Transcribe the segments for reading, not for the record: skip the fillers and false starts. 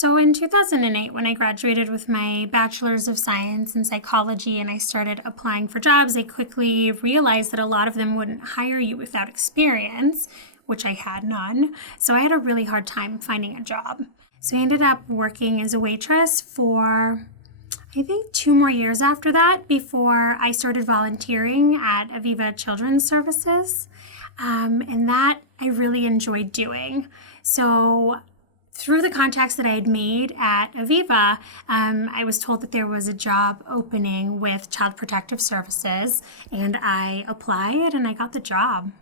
So in 2008, when I graduated with my Bachelor's of Science in Psychology and I started applying for jobs, I quickly realized that a lot of them wouldn't hire you without experience, which I had none. So I had a really hard time finding a job. So I ended up working as a waitress for, I think, 2 more years after that before I started volunteering at Aviva Children's Services. And that I really enjoyed doing. So through the contacts that I had made at Aviva, I was told that there was a job opening with Child Protective Services, and I applied and I got the job.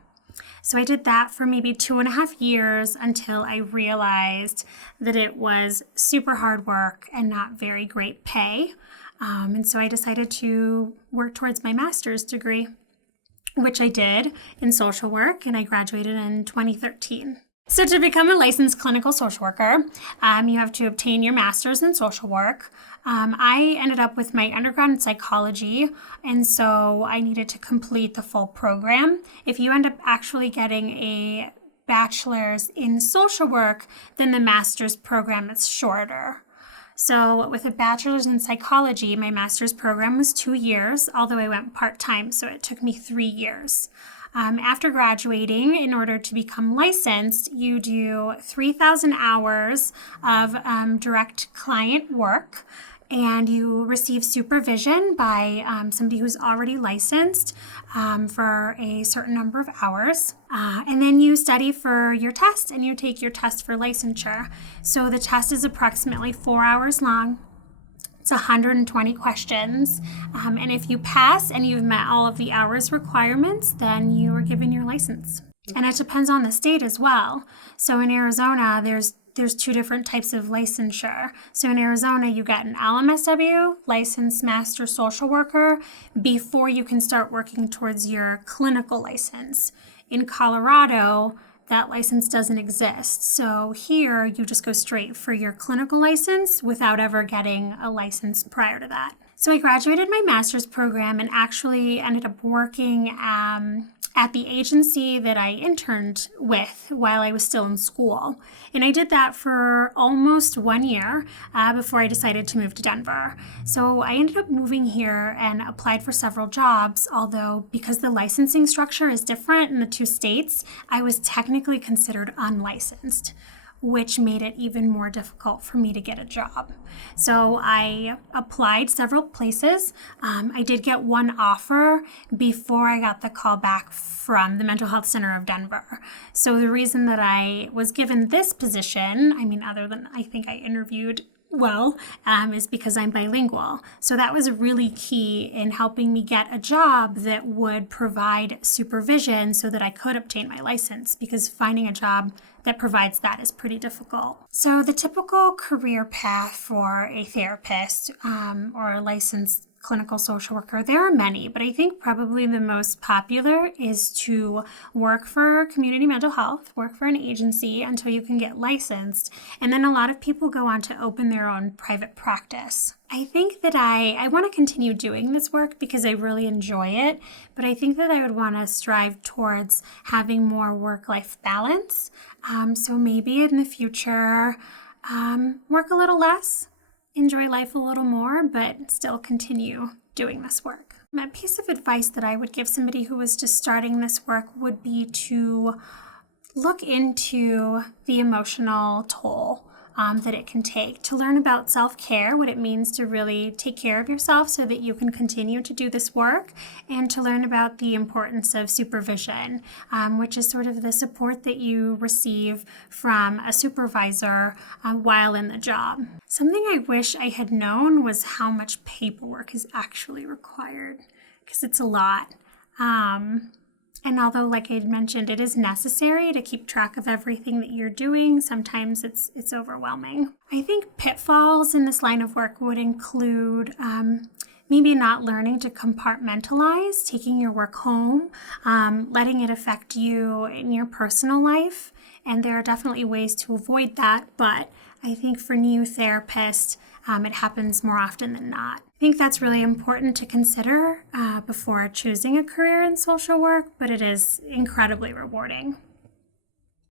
So I did that for maybe 2.5 years until I realized that it was super hard work and not very great pay. And so I decided to work towards my master's degree, which I did in social work, and I graduated in 2013. So to become a licensed clinical social worker, you have to obtain your master's in social work. I ended up with my undergrad in psychology, and so I needed to complete the full program. If you end up actually getting a bachelor's in social work, then the master's program is shorter. So with a bachelor's in psychology, my master's program was 2 years, although I went part-time, so it took me 3 years. After graduating, in order to become licensed, you do 3,000 hours of direct client work, and you receive supervision by somebody who's already licensed for a certain number of hours. And then you study for your test, and you take your test for licensure. So the test is approximately 4 hours long. It's 120 questions, and if you pass and you've met all of the hours requirements, then you are given your license. And it depends on the state as well. So in Arizona, there's 2 different types of licensure. So in Arizona, you get an LMSW, licensed master social worker, before you can start working towards your clinical license. In Colorado, that license doesn't exist. So here you just go straight for your clinical license without ever getting a license prior to that. So I graduated my master's program and actually ended up working at the agency that I interned with while I was still in school. And I did that for almost 1 year before I decided to move to Denver. So I ended up moving here and applied for several jobs, although because the licensing structure is different in the 2 states, I was technically considered unlicensed, which made it even more difficult for me to get a job. So I applied several places. I did get one offer before I got the call back from the Mental Health Center of Denver. So the reason that I was given this position, other than I think I interviewed well, is because I'm bilingual. So that was really key in helping me get a job that would provide supervision so that I could obtain my license, because finding a job that provides that is pretty difficult. So the typical career path for a therapist or a licensed clinical social worker, there are many, but I think probably the most popular is to work for community mental health, work for an agency until you can get licensed. And then a lot of people go on to open their own private practice. I think that I want to continue doing this work because I really enjoy it, but I think that I would want to strive towards having more work-life balance. So maybe in the future, work a little less, enjoy life a little more, but still continue doing this work. A piece of advice that I would give somebody who was just starting this work would be to look into the emotional toll that it can take, to learn about self-care, what it means to really take care of yourself so that you can continue to do this work, and to learn about the importance of supervision, which is sort of the support that you receive from a supervisor while in the job. Something I wish I had known was how much paperwork is actually required, because it's a lot. And although, like I mentioned, it is necessary to keep track of everything that you're doing, sometimes it's overwhelming. I think pitfalls in this line of work would include maybe not learning to compartmentalize, taking your work home, letting it affect you in your personal life. And there are definitely ways to avoid that, but I think for new therapists, it happens more often than not. I think that's really important to consider before choosing a career in social work, but it is incredibly rewarding.